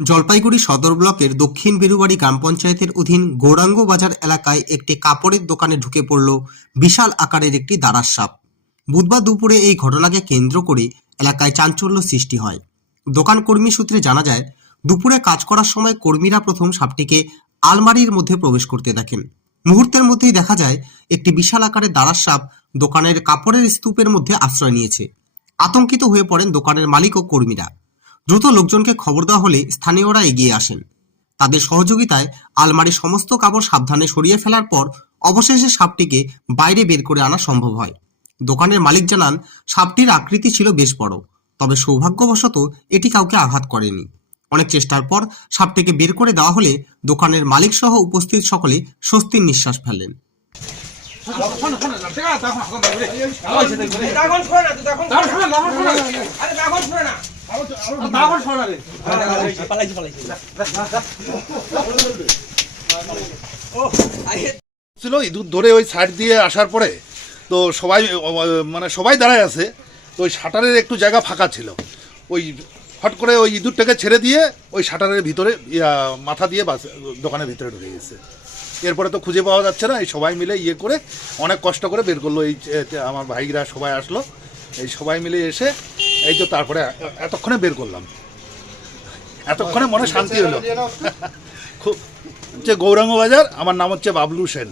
জলপাইগুড়ি সদর ব্লকের দক্ষিণ বেরুবাড়ি গ্রাম পঞ্চায়েতের অধীন গৌরাঙ্গ বাজার এলাকায় একটি কাপড়ের দোকানে ঢুকে পড়ল বিশাল আকারের একটি দারার সাপ। বুধবার দুপুরে এই ঘটনাকে কেন্দ্র করে এলাকায় চাঞ্চল্য সৃষ্টি হয়। দোকান কর্মী সূত্রে জানা যায়, দুপুরে কাজ করার সময় কর্মীরা প্রথম সাপটিকে আলমারির মধ্যে প্রবেশ করতে দেখেন। মুহূর্তের মধ্যেই দেখা যায়, একটি বিশাল আকারের দারার সাপ দোকানের কাপড়ের স্তূপের মধ্যে আশ্রয় নিয়েছে। আতঙ্কিত হয়ে পড়েন দোকানের মালিক ও কর্মীরা। দ্রুত লোকজনকে খবর দেওয়া হলে স্থানীয়রা এগিয়ে আসেন তাদের সহযোগিতায় আলমারির সমস্ত কাপড় সাবধানে সরিয়ে ফেলার পর অবশেষে সাপটিকে বাইরে বের করে আনা সম্ভব হয় দোকানের মালিক জানান সাপটির আকৃতি ছিল বেশ বড় তবে সৌভাগ্যবশত এটি কাউকে আঘাত করেনি অনেক চেষ্টার পর সাপটিকে বের করে দেওয়া হলে দোকানের মালিক সহ উপস্থিত সকলে স্বস্তির নিঃশ্বাস ফেলেন আরে ছিল ইঁদুর ধরে ওই সাইড দিয়ে আসার পরে তো সবাই মানে সবাই দাঁড়ায় আছে তো ওই শাটারের একটু জায়গা ফাঁকা ছিল। ওই হট করে ওই ইঁদুরটাকে ছেড়ে দিয়ে ওই শাটারের ভিতরে মাথা দিয়ে বাস দোকানের ভিতরে ঢুকে গেছে। এরপরে তো খুঁজে পাওয়া যাচ্ছে না এই সবাই মিলে ইয়ে করে অনেক কষ্ট করে বের করল। এই আমার ভাইরা সবাই আসলো। এই সবাই মিলে এসে এই তো তারপরে এতক্ষণে বের করলাম। এতক্ষণে মনে শান্তি হলো। খুব হচ্ছে গৌরাঙ্গ বাজার আমার নাম হচ্ছে বাবলু সেন।